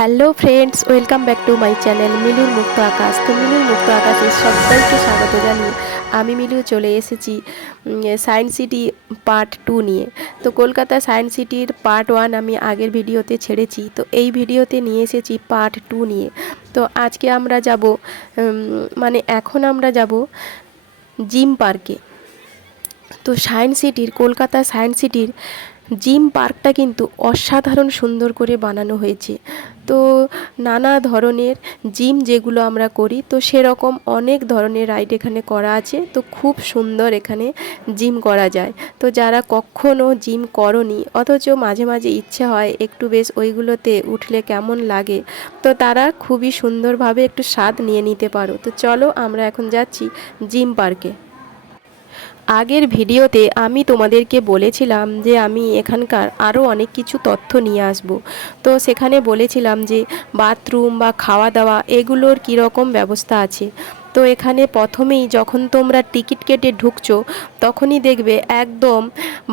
Hello friends, welcome back to my channel মিলুর মুক্ত আকাশ। তো মিলুর মুক্ত আকাশে সবাইকে স্বাগত জানিয়ে আমি মিলু চলে এসেছি সায়েন্স সিটি পার্ট টু নিয়ে। তো কলকাতা সায়েন্স সিটির পার্ট ওয়ান আমি আগের ভিডিওতে ছেড়েছি, তো এই ভিডিওতে নিয়ে এসেছি পার্ট টু নিয়ে। তো আজকে আমরা যাব মানে এখন আমরা যাব জিম পার্কে। তো সায়েন্স সিটির, কলকাতা সায়েন্স সিটির জিম পার্কটা কিন্তু অসাধারণ সুন্দর করে বানানো হয়েছে। তো নানা ধরনের জিম যেগুলো আমরা করি, তো সেরকম অনেক ধরনের রাইড এখানে করা আছে। তো খুব সুন্দর এখানে জিম করা যায়। তো যারা কখনও জিম করনি, অথচ মাঝে মাঝে ইচ্ছে হয় একটু বেশ ওইগুলোতে উঠলে কেমন লাগে, তো তারা খুবই সুন্দরভাবে একটু স্বাদ নিয়ে নিতে পারো। তো চলো আমরা এখন যাচ্ছি জিম পার্কে। আগের ভিডিওতে আমি তোমাদেরকে বলেছিলাম যে আমি এখানকার আরও অনেক কিছু তথ্য নিয়ে আসব। তো সেখানে বলেছিলাম যে বাথরুম বা খাওয়া দাওয়া এগুলোর কীরকম ব্যবস্থা আছে। তো এখানে প্রথমেই যখন তোমরা টিকিট কেটে ঢুকছো, তখনই দেখবে একদম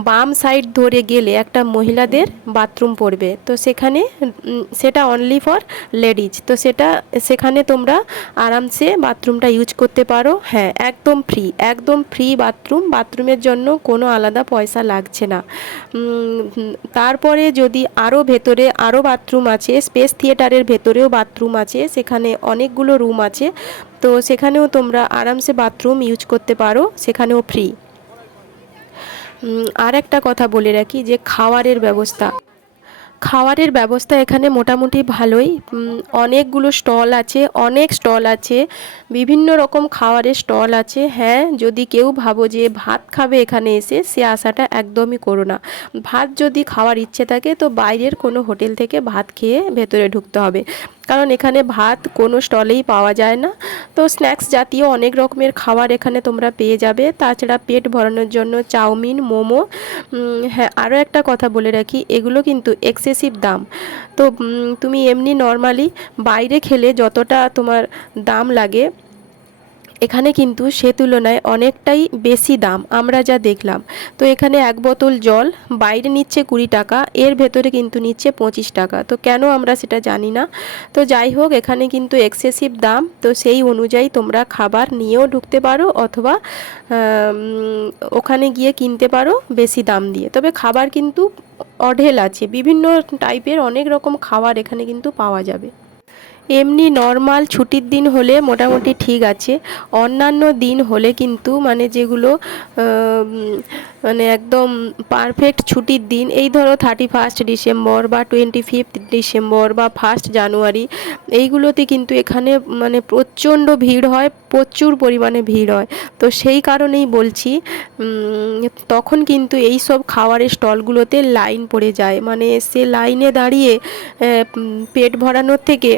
বাম সাইড ধরে গেলে একটা মহিলাদের বাথরুম পড়বে। তো সেখানে সেটা অনলি ফর লেডিজ তো সেটা, সেখানে তোমরা আরামসে বাথরুমটা ইউজ করতে পারো। হ্যাঁ একদম ফ্রি একদম ফ্রি বাথরুম বাথরুমের জন্য কোনো আলাদা পয়সা লাগছে না। তারপরে যদি আরও ভেতরে আরও বাথরুম আছে স্পেস থিয়েটারের ভেতরেও বাথরুম আছে, সেখানে অনেকগুলো রুম আছে। তো সেখানেও তোমরা আরামসে বাথরুম ইউজ করতে পারো, সেখানেও ফ্রি। আর একটা কথা বলে রাখি যে খাওয়ারের ব্যবস্থা। খাওয়ারের ব্যবস্থা এখানে মোটামুটি ভালোই। অনেকগুলো স্টল আছে, অনেক স্টল আছে, বিভিন্ন রকম খাওয়ারের স্টল আছে। হ্যাঁ যদি কেউ ভাবো যে ভাত খাবে এখানে এসে, সে আশাটা একদমই করো না। ভাত যদি খাওয়ার ইচ্ছে থাকে, তো বাইরের কোনো হোটেল থেকে ভাত খেয়ে ভেতরে ঢুকতে হবে। কারণ এখানে ভাত কোনো স্টলেই পাওয়া যায় না। তো স্ন্যাক্স জাতীয় অনেক রকমের খাবার এখানে তোমরা পেয়ে যাবে। তাছাড়া পেট ভরানোর জন্য চাউমিন, মোমো হ্যাঁ আরও একটা কথা বলে রাখি, এগুলো কিন্তু এক্সেসিভ দাম। তো তুমি এমনি নর্মালি বাইরে খেলে যতটা তোমার দাম লাগে এখানে কিন্তু সে তুলনায় অনেকটাই বেশি দাম, আমরা যা দেখলাম। তো এখানে এক বোতল জল, বাইরে নিচ্ছে কুড়ি টাকা, এর ভেতরে কিন্তু নিচ্ছে পঁচিশ টাকা। তো কেন আমরা সেটা জানি না? তো যাই হোক, এখানে কিন্তু এক্সেসিভ দাম, তো সেই অনুযায়ী তোমরা খাবার নিয়েও ঢুকতে পারো অথবা ওখানে গিয়ে কিনতে পারো বেশি দাম দিয়ে। তবে খাবার কিন্তু অঢেল আছে, বিভিন্ন টাইপের অনেক রকম খাবার এখানে কিন্তু পাওয়া যাবে। এমনি নর্মাল ছুটির দিন হলে মোটামুটি ঠিক আছে। অন্যান্য দিন হলে কিন্তু মানে যেগুলো মানে একদম পারফেক্ট ছুটির দিন, এই ধরো থার্টি ফার্স্ট ডিসেম্বর বা টোয়েন্টি ফিফথ ডিসেম্বর বা ফার্স্ট জানুয়ারি এইগুলোতে কিন্তু এখানে মানে প্রচণ্ড ভিড় হয়, প্রচুর পরিমাণে ভিড় হয়। তো সেই কারণেই বলছি তখন কিন্তু এই সব খাওয়ারের স্টলগুলোতে লাইন পড়ে যায়। মানে সে লাইনে দাঁড়িয়ে পেট ভরানোর থেকে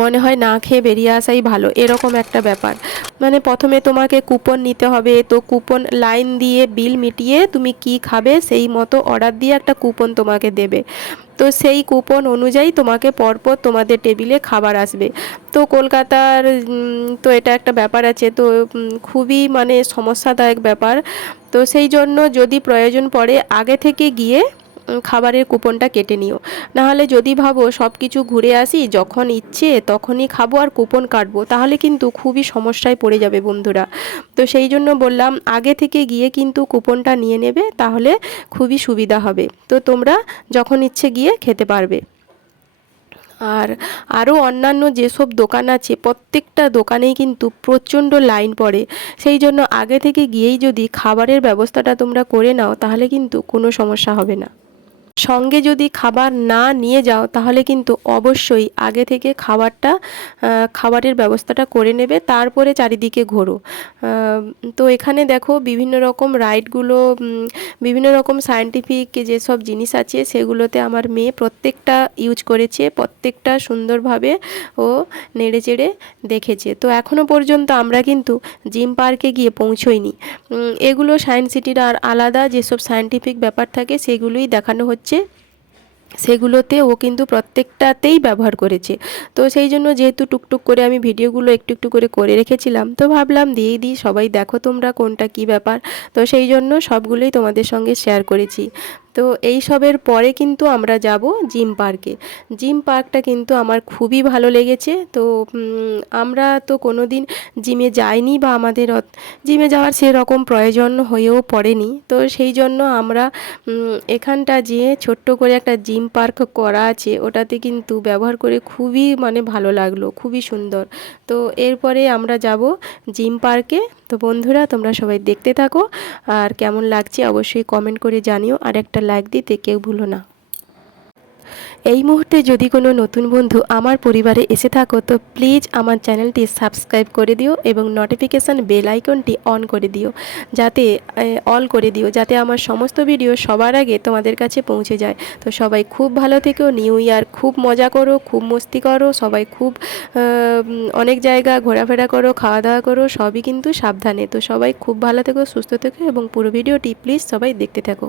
মনে হয় না খেয়ে বেরিয়ে আসাই ভালো, এরকম একটা ব্যাপার। মানে প্রথমে তোমাকে কুপন নিতে হবে, তো কুপন লাইন দিয়ে বিল মিটিয়ে তুমি কি খাবে সেই মতো অর্ডার দিয়ে একটা কুপন তোমাকে দেবে। তো সেই কুপন অনুযায়ী তোমাকে পরপর তোমাদের টেবিলে খাবার আসবে। তো কলকাতার তো এটা একটা ব্যাপার আছে, তো খুবই মানে সমস্যাদায়ক ব্যাপার। তো সেই জন্য যদি প্রয়োজন পড়ে, আগে থেকে গিয়ে খাবারের কুপনটা কেটে নিও। নাহলে যদি ভাবো সব কিছু ঘুরে আসি, যখন ইচ্ছে তখনই খাব আর কুপন কাটবো, তাহলে কিন্তু খুবই সমস্যায় পড়ে যাবে বন্ধুরা। তো সেই জন্য বললাম, আগে থেকে গিয়ে কিন্তু কুপনটা নিয়ে নেবে, তাহলে খুবই সুবিধা হবে। তো তোমরা যখন ইচ্ছে গিয়ে খেতে পারবে। আর আরও অন্যান্য যেসব দোকান আছে, প্রত্যেকটা দোকানেই কিন্তু প্রচণ্ড লাইন পড়ে। সেই জন্য আগে থেকে গিয়েই যদি খাবারের ব্যবস্থাটা তোমরা করে নাও, তাহলে কিন্তু কোনো সমস্যা হবে না। সঙ্গে যদি খাবার না নিয়ে যাও, তাহলে কিন্তু অবশ্যই আগে থেকে খাবারটা খাবারের ব্যবস্থাটা করে নেবে, তারপরে চারিদিকে ঘোরো। তো এখানে দেখো বিভিন্ন রকম রাইডগুলো বিভিন্ন রকম সায়েন্টিফিক যেসব জিনিস আছে, সেগুলোতে আমার মেয়ে প্রত্যেকটা ইউজ করেছে, প্রত্যেকটা সুন্দরভাবে ও নেড়ে চেড়ে দেখেছে। তো এখনও পর্যন্ত আমরা কিন্তু জিম পার্কে গিয়ে পৌঁছোইনি। এগুলো সায়েন্স সিটির আর আলাদা যেসব সায়েন্টিফিক ব্যাপার থাকে, সেগুলোই দেখানো হচ্ছে। হচ্ছে, সেগুলোতে ও কিন্তু প্রত্যেকটাতেই ব্যবহার করেছে। তো সেই জন্য যেহেতু টুকটুক করে আমি ভিডিওগুলো একটু একটু করে করে রেখেছিলাম, তো ভাবলাম দিয়ে দিই, সবাই দেখো তোমরা কোনটা কি ব্যাপার। তো সেই জন্য সবগুলোই তোমাদের সঙ্গে শেয়ার করেছি। তো এই সবের পরে কিন্তু আমরা যাব জিম পার্কে। জিম পার্কটা কিন্তু আমার খুবই ভালো লেগেছে। তো আমরা তো কোনো দিন জিমে যাইনি বা আমাদের জিমে যাওয়ার সেরকম প্রয়োজন হয়েও পড়েনি। তো সেই জন্য আমরা এখানটা যেয়ে ছোট্ট করে একটা জিম পার্ক করা আছে। ওটাতে কিন্তু ব্যবহার করে খুবই মানে ভালো লাগল, খুবই সুন্দর। তো এরপরে আমরা যাব জিম পার্কে। তো বন্ধুরা, তোমরা সবাই দেখতে থাকো। আর কেমন লাগছে অবশ্যই কমেন্ট করে জানিও। আর একটা লাইক দিতে কেউ ভুলো না। এই মুহূর্তে যদি কোনো নতুন বন্ধু আমার পরিবারে এসে থাকো, তো প্লিজ আমার চ্যানেলটি সাবস্ক্রাইব করে দিও এবং নোটিফিকেশান বেল আইকনটি অন করে দিও। যাতে অল করে দিও, যাতে আমার সমস্ত ভিডিও সবার আগে তোমাদের কাছে পৌঁছে যায়। তো সবাই খুব ভালো থেকো নিউ ইয়ার খুব মজা করো, খুব মস্তি করো, সবাই খুব অনেক জায়গা ঘোরাফেরা করো খাওয়া দাওয়া করো, সবই কিন্তু সাবধানে। তো সবাই খুব ভালো থেকো, সুস্থ থেকো এবং পুরো ভিডিওটি প্লিজ সবাই দেখতে থাকো।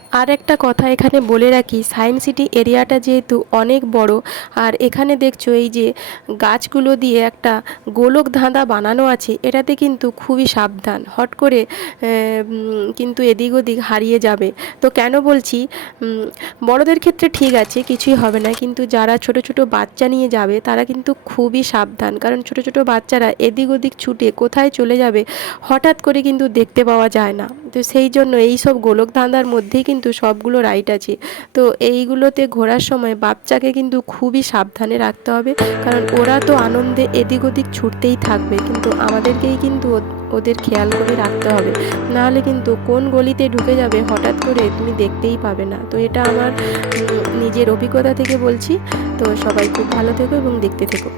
আর একটা কথা এখানে বলে রাখি সায়েন্স সিটি এরিয়াটা যেহেতু অনেক বড়, আর এখানে দেখছ এই যে গাছগুলো দিয়ে একটা গোলক ধাঁধা বানানো আছে, এটাতে কিন্তু খুবই সাবধান, হট করে কিন্তু এদিক ওদিক হারিয়ে যাবে। তো কেন বলছি? বড়দের ক্ষেত্রে ঠিক আছে, কিছুই হবে না, কিন্তু যারা ছোট ছোট বাচ্চা নিয়ে যাবে, তারা কিন্তু খুবই সাবধান, কারণ ছোট ছোট বাচ্চারা এদিক ওদিক ছুটে কোথায় চলে যাবে, হঠাৎ করে কিন্তু দেখতে পাওয়া যায় না। তো সেই জন্য এই সব গোলক ধাঁধার মধ্যেই কিন্তু সবগুলো রাইট আছে। তো এইগুলোতে ঘোরার সময় বাচ্চাকে কিন্তু খুবই সাবধানে রাখতে হবে, কারণ ওরা তো আনন্দে এদিক ওদিক ছুটতেই থাকবে, কিন্তু আমাদেরকেই কিন্তু ওদের খেয়াল করে রাখতে হবে। নাহলে কিন্তু কোন গলিতে ঢুকে যাবে হঠাৎ করে তুমি দেখতেই পাবে না। তো এটা আমার নিজের অভিজ্ঞতা থেকে বলছি। তো সবাই খুব ভালো থেকো এবং দেখতে থেকো।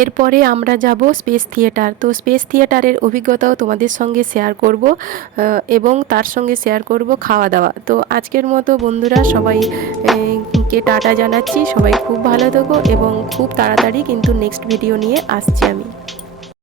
এরপরে আমরা যাব স্পেস থিয়েটার। তো স্পেস থিয়েটারের অভিজ্ঞতাও তোমাদের সঙ্গে শেয়ার করব এবং তার সঙ্গে শেয়ার করব খাওয়া দাওয়া তো আজকের মতো বন্ধুরা সবাই কে টাটা জানাচ্ছি। সবাই খুব ভালো থেকো এবং খুব তাড়াতাড়ি কিন্তু নেক্সট ভিডিও নিয়ে আসছি আমি।